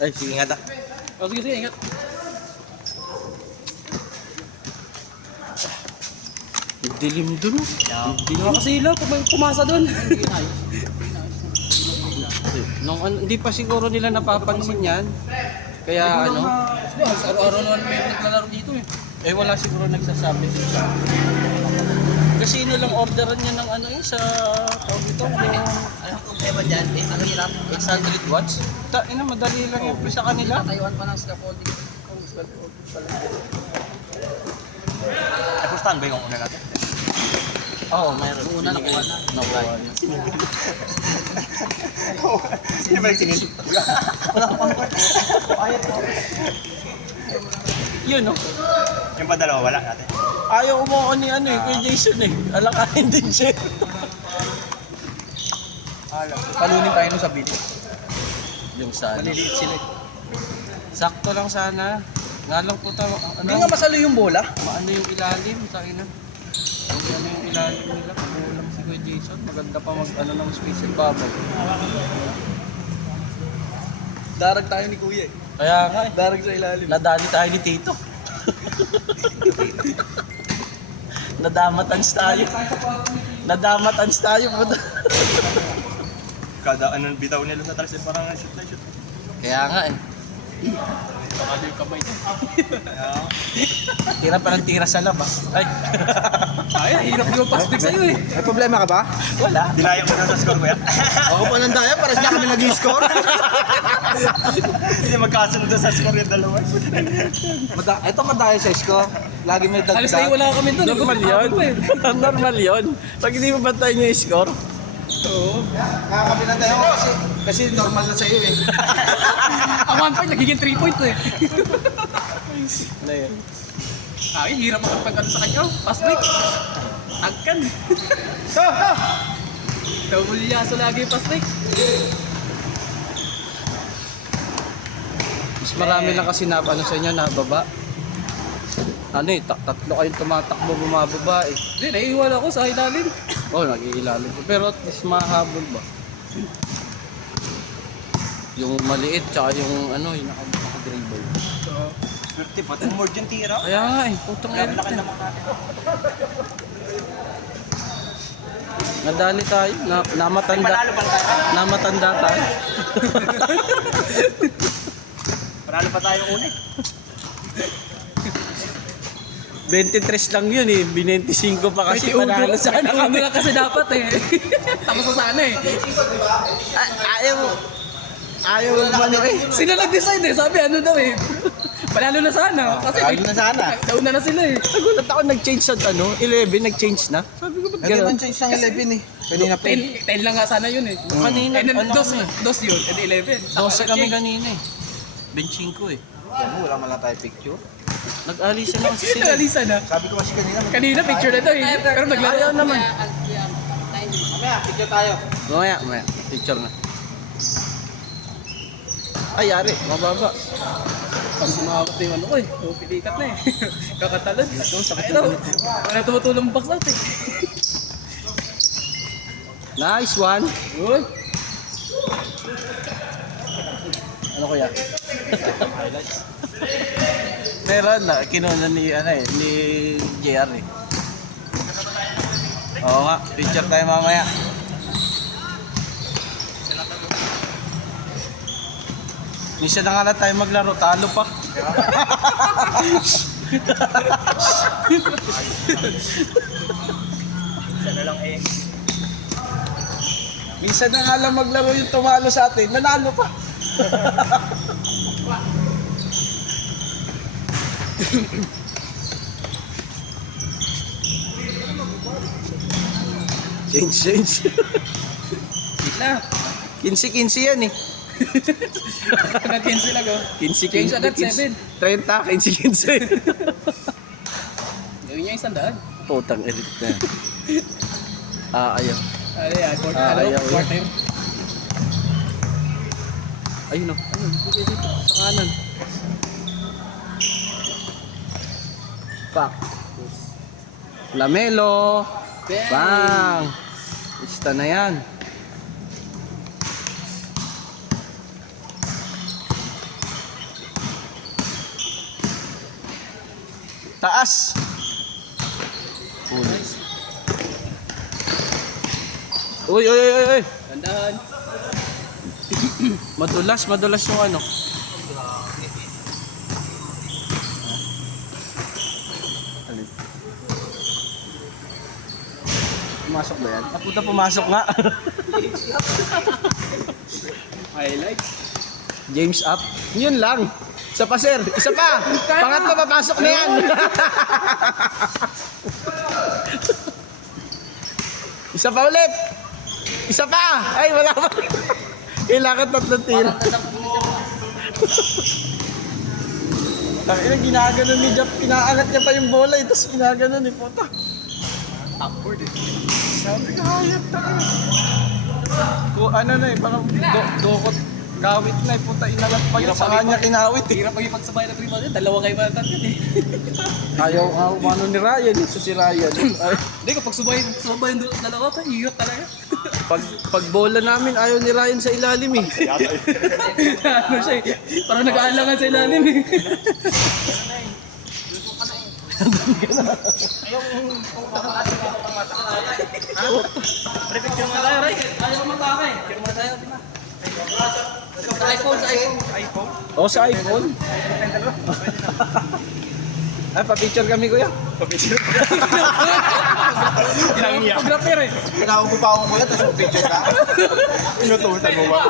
Ay, sige nga ta. Oh, sige, sige, ingat. Dilim dun. Hindi naman kasi ilaw pag may pumasa doon. Hindi pa siguro nila napapansin yan. Kaya ano? Araw-araw naman may naglalaro dito eh. Eh wala siguro nagsasabi sa kasi lang orderan niya ng ano yun sa tawag ito yung Anong problema dyan? Eh, ano hirap? 800 watts. Madali lang yung sa kanila. Taiwan pa ng scaffolding. Scaffolding pala. Ay, pustahan ba yung una natin? Oo, mayroon. Yung una nakuha na. Nakuha niya. Sino ba nagtingin? Wala ko pang yun, no? Yung pa dalawa, wala natin. Ayaw umuha ni ano eh, kay Jason eh. Alakain din siya. Palunin tayo nung sa bili. Yung sana. Maliliit sila eh. Sakto lang sana. Nga lang po tayo, Hindi nga masalo yung bola. maano yung ilalim, sa ina. Hindi ano yung ilalim nila, kulang si Kuya Jason. Maganda pa mag ano ng space and bubble. Darag tayo ni Kuya eh. Kaya nga eh. Darag sa ilalim. Nadali tayo ni Tito. Nadamatans tayo. Nadamatans tayo po. Kada ano bitaw nila sa trasil parang shoot na shoot. Kaya nga eh. Baka yung kamay niya. Tira pa ng tira sa labas. Ay. Ay, hirap yung pastig sa'yo eh. May problema ka ba? Wala. Dinaya mo na sa score ko yan. Ako pa nang daya, para siya kami nag-score. Hindi magkasunod sa score yung dalawa. Ito madaya sa score. Lagi may Alis tayo, dagdag. wala kami doon. Normal yun. Normal yun. Pag hindi mo bantayan yung score. Oo. Kami nang daya kasi normal na sa'yo eh. Ang 1 point, nagiging 3 point eh. Ano yun? Ay, hirap ako pag ano sa kanya. Pass break. Agkan. Nawulyaso lagi yung pass break. Mas marami lang kasi na ano sa inyo na baba. Ano eh, tatlo kayong tumatakbo bumababa eh. Hindi, naiiwala ako sa ilalim. Oh, nag-iilalim ko. Pero at least mahabol ba? Yung maliit tsaka yung ano, yung naka-dribble. Swerte pa. Kung more yung tira. Kaya nga eh, putang Kaya ina. laki naman natin. Nadali tayo, namatanda. Panalo pa tayo. Namatanda tayo. Panalo pa tayo una eh. 23 lang yun eh, 25 pa kasi panalo sana Ano kami. lang kasi dapat eh. Tapos na sana eh. Ayaw mo. Ayaw mo ano eh. Sila nag-design eh. Sabi ano daw eh. Panalo na sana. Kasi Panalo na sana. Nauna na sila eh. Nagulat ako nag-change sa ano, 11 nag-change na. Sabi ko ba't Hindi gano'n? man change ng 11 eh. Kanina pa. 10 lang nga sana yun eh. Kanina, And then ano dos, kami? dos yun. And 11. 12 kami kanina eh. 25 eh. Ano, wala man lang tayo picture. Nag-alisan na kasi sila. Alisa na. Sabi ko kasi kanina. Kanina picture na to eh. Pero naglaro. Ayaw naman. Mamaya, picture tayo. Mamaya, picture na. Ay, yari, mababa. Pag sumawat na yung ano ko eh. Pilikat na eh. Kakatalon. Ay daw. Wala tumutulong box out eh. Nice one. Uy. Ano kuya? Meron na, kinuna ni, ano eh, ni JR eh. Oo nga, picture tayo mamaya. Minsan na nga lang tayo maglaro, talo pa. Sana lang eh. Minsan na nga lang maglaro yung tumalo sa atin, nanalo pa. Change. Na. 15 yan eh. Nag-cancel ako. 15. Change agad 7. 30, 15. Gawin niya 100. Putang elit na. Ayaw. Ano yan? Ayaw. Quarter. Ayun o. Ayun, bigay dito. Sa kanan. Pak. Lamelo. Bang. Lista na yan. Taas. Uy, uy, uy, uy. Tandaan. Madulas yung ano. Pumasok ba yan? Puta, pumasok nga. Highlights. James up. Yun lang. Isa pa, sir. Isa pa. Pangatlo, papasok na yan. Isa pa ulit. Isa pa. Ay, wala pa. Kailangan tatlong tira. Tangina, ginaganon ni Jeff. Pinaangat niya pa yung bola. Tapos ginaganon ni puta. Awkward eh. Sabi ka, hayat tayo. Kung ano na eh, parang dokot. Kawit na eh, puta, inalat pa yun. Sa kanya kinawit eh. Hirap makipagsabay na prima din. Dalawa kayo matan yun eh. Ayaw nga umano ni Ryan, eh. So si Ryan. Ay, Hindi, kapag subay yung dalawa pa, hirap talaga. pag bola namin, ayaw ni Ryan sa ilalim eh. Ano siya eh. Parang nag-aalangan sa ilalim eh. Prefect yung mga tayo, right? Ayaw matake. Ayaw tayo, di ba? Sa iPhone. O, sa iPhone. Ay, pa-picture kami, kuya. Photographer eh. Tinawag ko pa ako, kuya, tapos picture ka. Inutusan mo ba?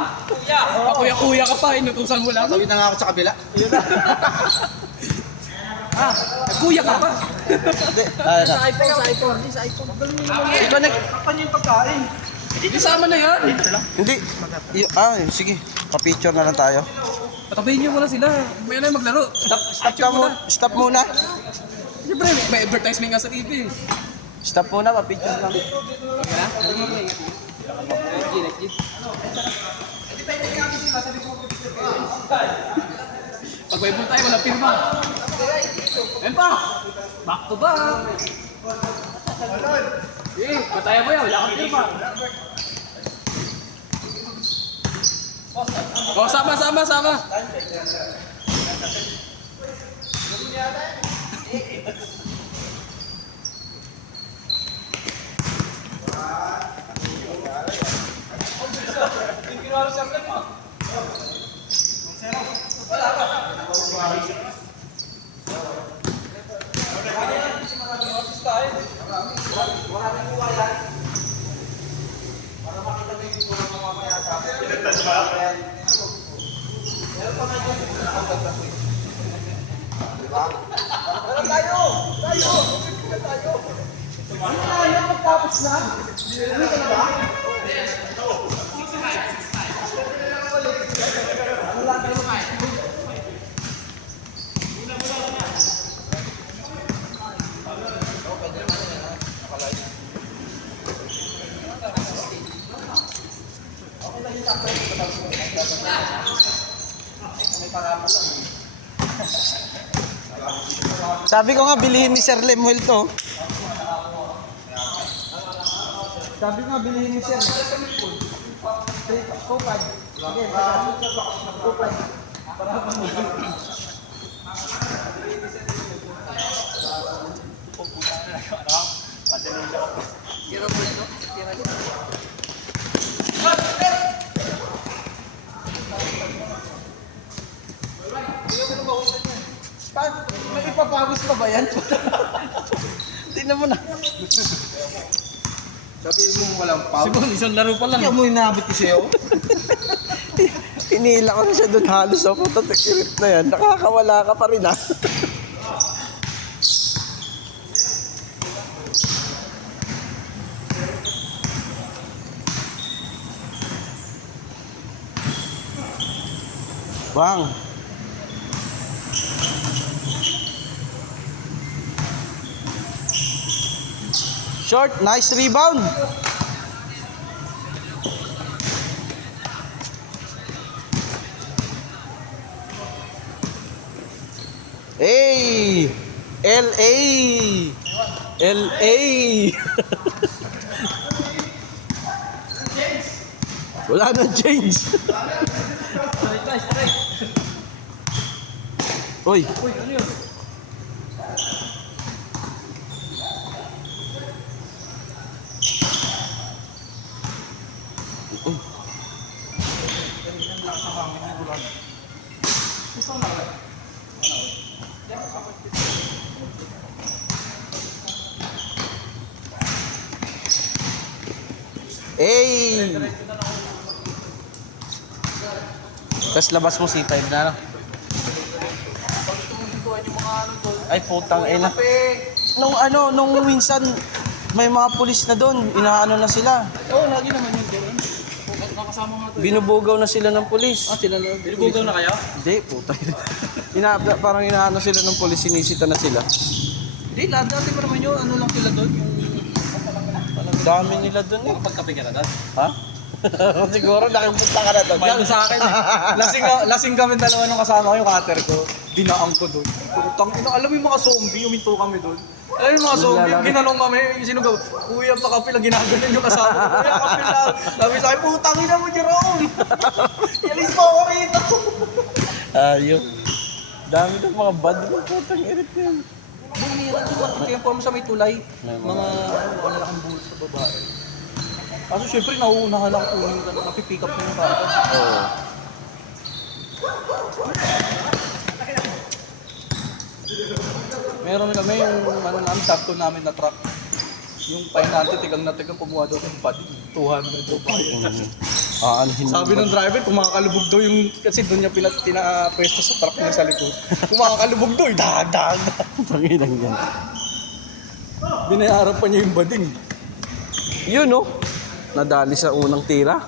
Pakuya-kuya ka pa, inutusan mo lang. Tawid na nga ako sa kabila. Kuya ka pa. Hindi, Sa iPhone. Iba nagpapan yung pagkain. Hindi sama na yan. Hindi. Sige. Pa-picture na lang tayo. Patabayin niyo muna sila. May na maglaro. Stop muna. Siyempre, may advertisement nga sa TV. Stop muna, pa-picture lang. Okay na? Pag may ball tayo, walang pirma. Ayan pa! Back to back! Pataya mo yan, wala kang pirma. Oh, sama. Sabi ko nga, bilihin ni Sir Lemuel to. Sabi ko nga, bilihin ni Sir. 2.5. Sige, 2.5. May ipapagos pa ba yan? Tingnan mo na. Sabi mo walang pau. Siguro, isang laro pa lang. Kaya mo inabot ko sa'yo. Iniila ko na siya doon halos ako. Tatakirip na yan. Nakakawala ka pa rin ah. Bang. Short, nice rebound. Hey! LA! LA! Wala nang change. Uy. Hey! Tapos labas mo C5 na, no? Ay, putang ina. Nung minsan, may mga pulis na doon, inaano na sila. Oo, lagi naman yun doon. Nakasama nga to. Binubugaw na sila ng pulis. Sila na. Binubugaw na kayo? Hindi, puta. Parang inaano sila ng pulis, sinisita na sila. Hindi, dati pa naman yun. Ano lang sila doon? Yung... Dami nila doon eh. Pagkape ka na doon? Ha? Siguro nakipunta ka na doon. Yan sa akin eh. Lasing kami dalawa nung kasama ko yung cutter ko. Dinaang ko doon. Putang ina, alam mo yung mga zombie, uminto kami doon. Alam mo yung mga zombie, ginanong kami, yung sinugaw, kuya pa kape lang, ginaganon yung kasama ko. Kuya kape lang. Sabi sa akin, putang ina mo, Jerome. Yalis mo ako rito. Ayun. Dami ng mga bad mo. Putang init na yun. Bumira doon, kaya po mo sa may tulay. May Mga ang bulo sa babae. Kaso syempre, nauunahan ako kunin ka, napipick up mo yung kata. Oo. Meron kami yung ano namin, sakto namin na truck. Yung pahinante, tigang na tigang kumuha daw ng pati. 200 daw pa. Sabi ng driver, kumakalubog daw yung, kasi doon niya pinapwesto sa truck niya sa likod. Kumakalubog daw, dag. Panginang yan. Binayaran pa niya yung bading. Yun no? Nadali sa unang tira.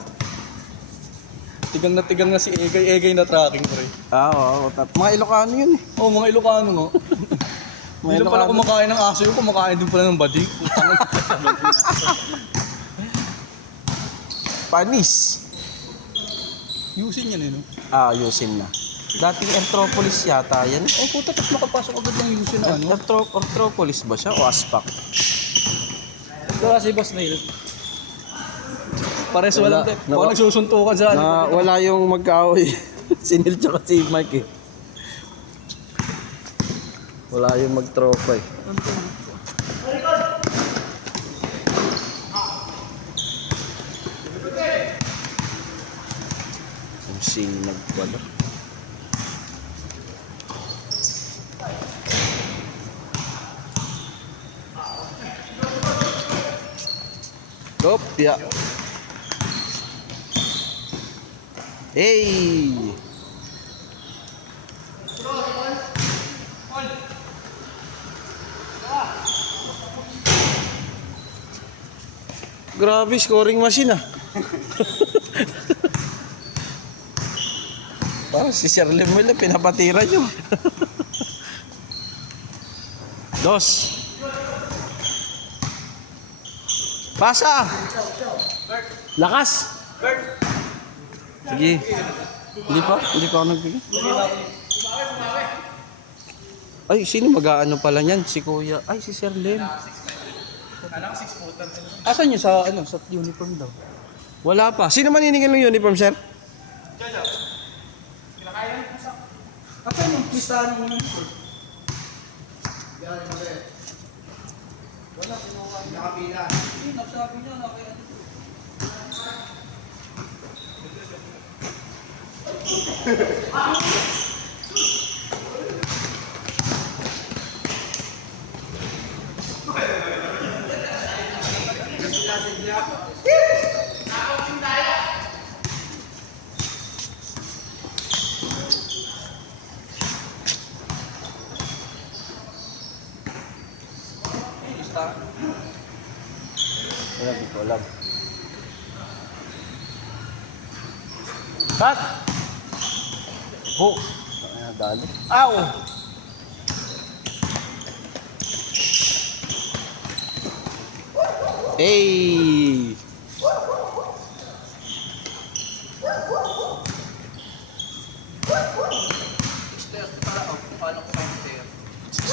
Tigang na si Egay na tracking pre. Oo. Mga Ilocano yun eh. Oh, mga Ilocano no. Mga Hindi lang pala Ilocano. kumakain ng aso yun, kumakain din pala ng bading. Panis. Yusin yan eh no. Ayusin na. Dating Anthropolis yata yan. Oh puta, tapos makapasok agad ng yusin na ano. Anthropolis ba siya o Aspak? Ito kasi Boss Nail. Pares Wala. walang Baka nagsusuntukan sa Na wala yung magkaaway. Si Neil tsaka si Mike eh. Wala yung magtropa eh. Ang sinag pala. Kopya. Hey! Grabe, scoring machine ah. Parang si Sir Lemuel, pinapatira nyo. Dos. Pasa! Lakas! Sige. Hindi pa ako nagbigay. Ay, sino mag-aano pala niyan? Si Kuya. Ay, si Sir Lem. Asan nyo sa ano sa uniform daw? Wala pa. Sino maniningil ng uniform, sir? Asan yung listahan ng uniform? Wala, kinuha niya. Nakapila. Hindi, nagsabi niya, nakapila dito. Wala, di ko alam. Cut! Oh! Ay, dali. Ow! Hey!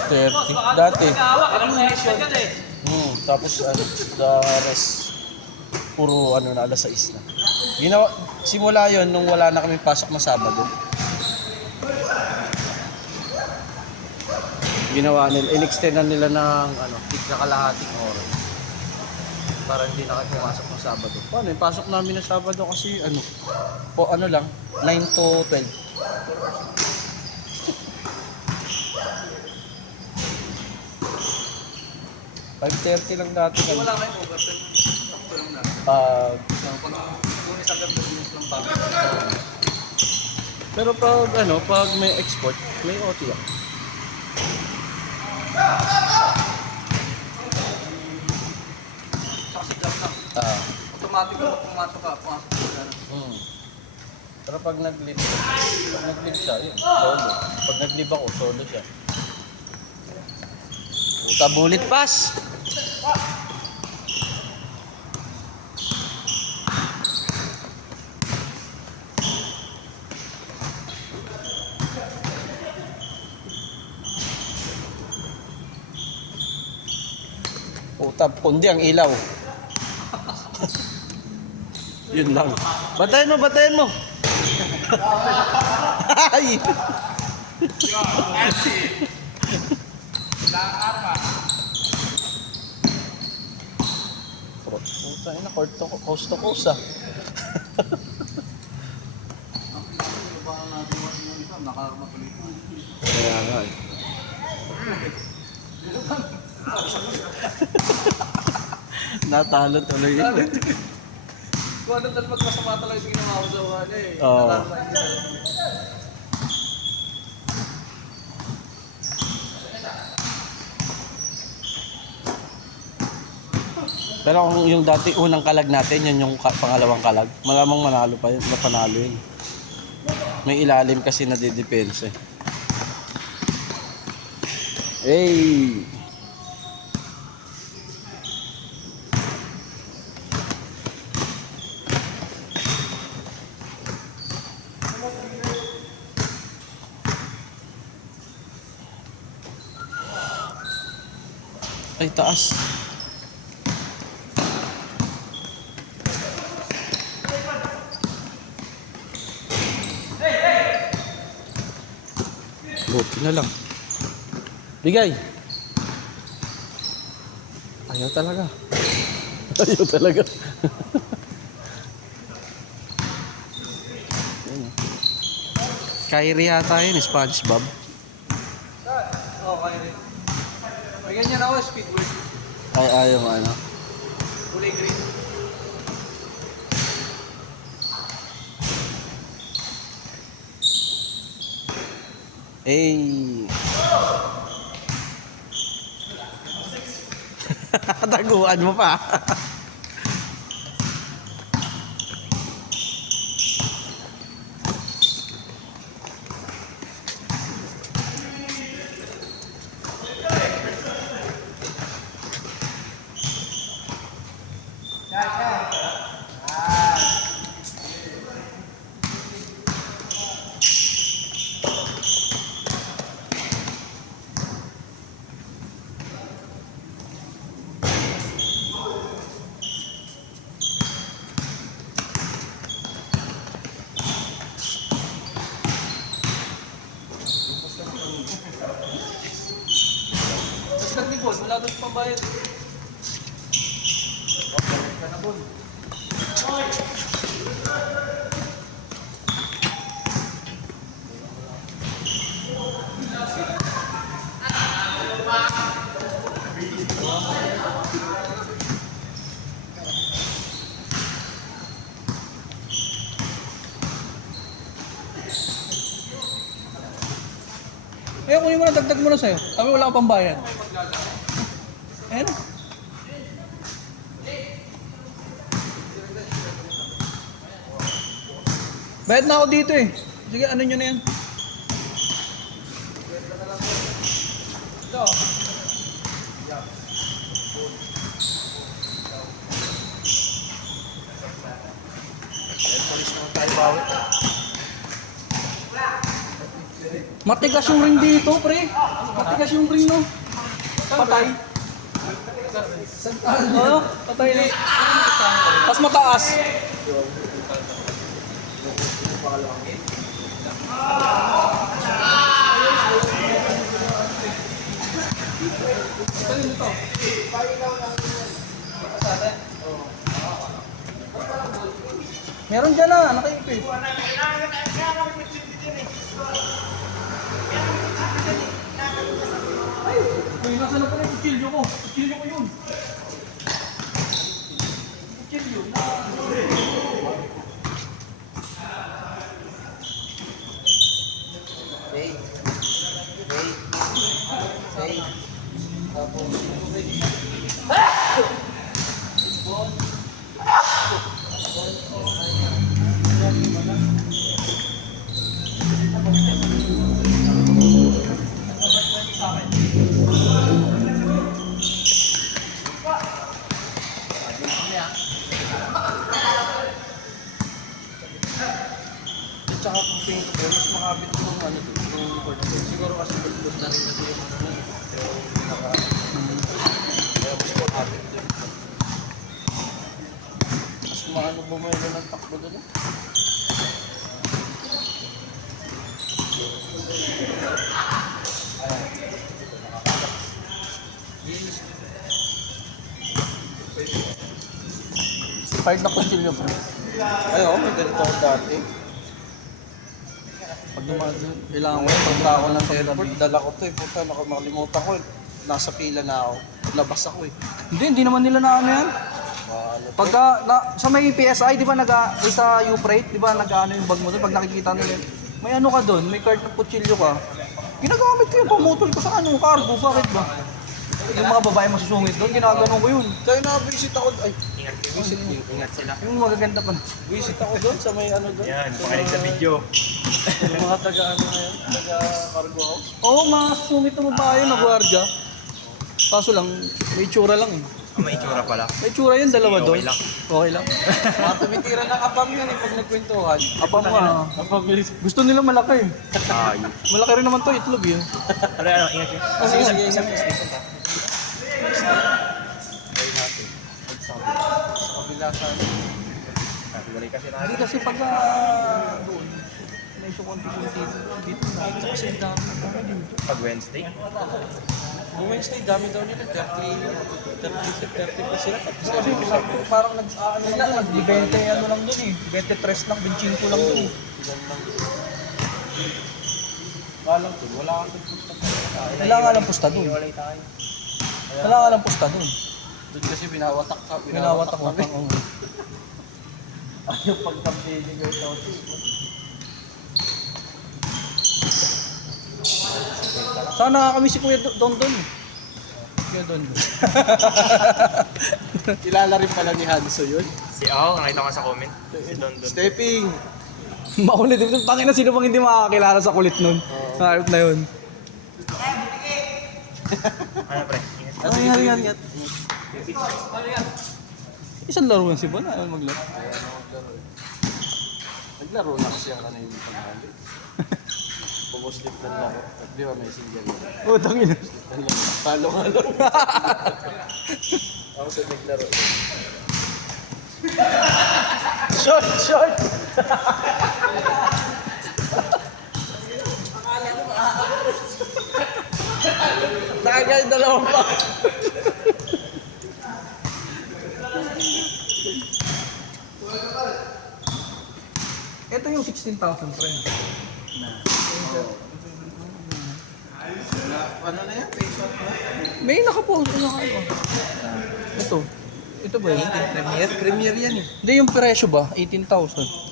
$30. Dati. Tapos ano, the rest, puro ano na, alas 6 na. Simula yon nung wala na kami pasok na Sabado. Ginawa nila, in-extendan nila ng ano, kalahating oras. Para hindi na kami pumasok ng Sabado. Paano, yung pasok namin ng Sabado kasi ano, po ano lang, 9 to 12. 5:30 lang dati kami. Wala kayong overtime. Sakto lang na. Pag Pag lunes hanggang lunes lang pa. Pero pag may export, may OT yan. Saksi job lang. Ah. Automatic na pumasok ka. Pumasok ka. Pero pag nag-leave siya, yun, solo. Pag nag-leave ako, solo siya. Puta, bullet pass! Puta, pundi ang ilaw. Yun lang. Batayin mo! Ay! Puta, ina, coast to coast ah. Baka natin yung isa, nakamatuloy pa. Kaya nga eh. Natalo tuloy yun. Kung ano talaga masama talaga yung ginawa ko sa wala eh. Oo. Pero kung yung dati unang kalag natin, yun yung pangalawang kalag, malamang manalo pa yun, mapanalo yun. May ilalim kasi na didepensa. Hey! Ay, taas. Buti na lang. Bigay. Ayaw talaga. Ayaw talaga. Kyrie yata yun, SpongeBob. Oo, kaya rin. May ganyan ako, Speedway. Ay, ayaw ano. Kulay green. Eh. Taguan mo pa. Tapos naglibon, wala doon pambayad. Okay, ka na bon. Eh, kunin mo na, dagdag mo na sa'yo. Sabi wala ka pang bayad. Ayun. Bayad na ako dito eh. Sige, ano nyo na yan? Ito. Matigas yung ring dito, pre. Matigas yung ring, no? Patay. Oo, patay na. Tapos mataas. Meron dyan na, nakaipit. Uy, nasa na pala yung kutsilyo ko? Kutsilyo ko yun. At saka kung tingin ko, mas makapit yung ano doon, yung record doon. Siguro kasi bulbul na rin kasi yung ano, yung naka... Kaya mas makapit doon. Mas maano bumaylo ng takbo doon eh. Kahit na kutsilyo, pre. Ay, oo, may ganito ako dati. Pag dumadun, Kailangan ko, pagka ako ng airport, dala ko to eh. Puta, makalimutan ko eh. Nasa pila na ako. Labas ako eh. Hindi naman nila na ano yan. Ano to? Pagka, sa may PSI, di ba, sa U-Freight, di ba, nag-ano yung bag mo doon, pag nakikita nila, may ano ka doon, may card ng kutsilyo ka. Ginagamit ko yung pamutol ko sa ano, cargo, bakit ba? Yung mga babae masusungit doon, ginaganon ko yun. Kaya na-visit ako, ay, Ingat kayo. Ingat sila. Yung magaganda pa. visit ako doon sa may ano doon. Yan, pakinig sa video. yung mga taga ano na yan, taga cargo house. Oo, mga susungit na babae na gwardiya. Kaso lang, may tsura lang eh. May itsura pala. May tsura yun, dalawa Okay doon. lang. Okay lang. Mga tumitira ng apam yan eh, pag nagkwentuhan. Apam nga. Gusto nila malaki. Ayun. Malaki rin naman to, itlog eh. Ano, ingat kayo. Sige, sige, sige. Sa kabila sa ano. Balik kasi na. Hindi kasi pag doon, medyo konti-konti dito na. Ito kasi ang dami dito. Pag Wednesday. Noong Wednesday, dami daw nila, 30 pa sila. Kasi parang ano lang, nag-20 ano lang doon eh. 23 lang, 25 lang doon. Kalang to, wala kang pusta. Wala nga lang pusta doon. Iwalay tayo. Wala nga lang pusta doon. Doon kasi binawatak ka, Pinawatak kami. mo. Ayaw pagkapilig yung tawti. Sana nakakamiss si Kuya Don Don. Kuya Don Don. Kilala rin pala ni Hanso yun. Nakita ko sa comment. Si Don Don. Stepping! Makulit din. Tangina, sino bang hindi makakakilala sa kulit nun? Sa harap na yun. Ano pre? Ingat. Ingat. Isang laro yan si Bon. Ayaw maglaro. Naglaro na kasi ako na yung panghali. Pumuslit ng laro. At di ba may single na? Oh, tangina. Talo nga lang. Ako sa naglaro. Short! Nakagay dalawang pa. Ito yung 16,000 friend. Ano na yan? Face off na? May nakapost. Ito. Ito ba yun? Premier yan eh. Hindi, yung presyo ba? 18,000.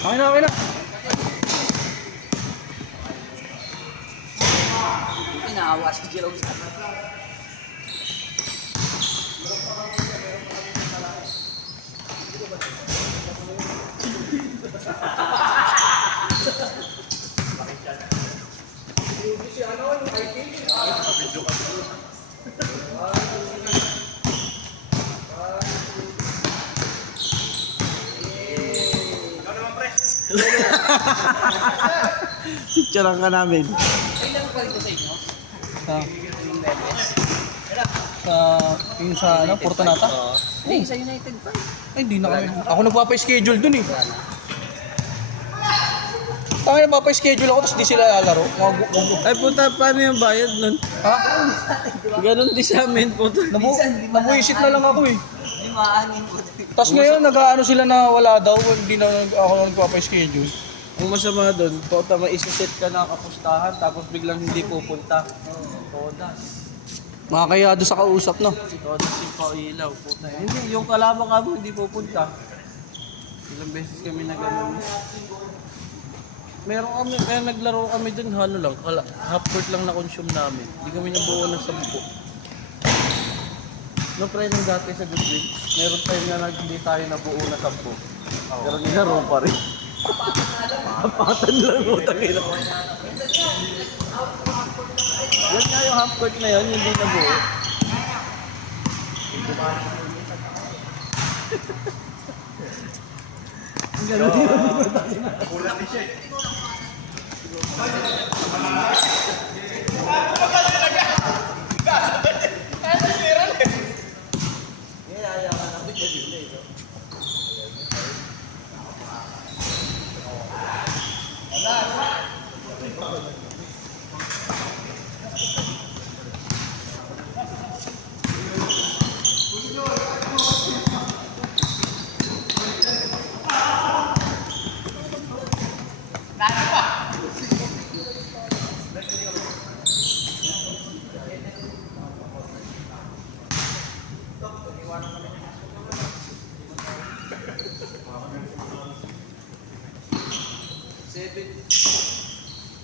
Okay na. Inaawa si Jerome sa Picturean ka namin. Kailan pa rin sa inyo? Sa, Yung Neves? sa, yung sa, ano, Fortunata? Hindi, sa United pa. Ay, hindi na kami. Ako nagpapa-schedule dun eh. Tangin nagpapa-schedule ako, tapos di sila lalaro. Ay puta, paano yung bayad nun? Ha? Ganon di sa amin puta. Nabuisit na lang ako eh. Hindi maanin po. Tapos ngayon, nag-ano sila na wala daw, hindi na ako nagpapa-schedule. Ang masama doon, puta may isiset ka na kapustahan tapos biglang hindi pupunta. Todas. Makakaya doon sa kausap, no? Todas yung pauilaw, puta. Hindi, yung kalaban ka mo hindi pupunta. Ilang beses kami na gano'n. Meron kami, kaya naglaro kami doon, ano lang, half court lang na consume namin. Hindi kami nabuo ng 10. No, pre, nung dati sa Goodwin, meron time na hindi tayo nabuo na 10. Pero nilaro pa rin. Kapatan lang, utang ina. Yan nga yung half court na yun, hindi nabuo. Ang gano'n yun.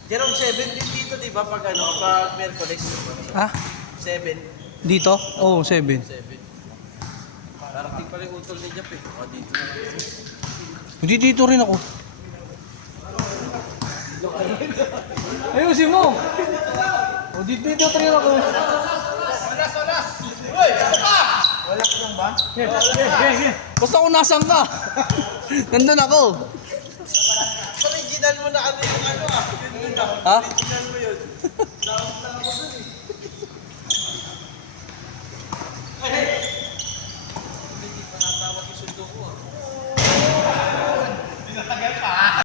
Jerome, 7 din dito, di ba? Pag ano, pag Merkulis. Ha? 7. Dito? Oo, 7. 7. Darating pa rin utol ni Jap eh. O, dito na lang. Hindi dito rin ako. Ayusin mo! O, dito rin ako. Basta kung nasan ka. Nandun ako. Original mo na kami yung ano ah. Yun dun ah. Ha? Original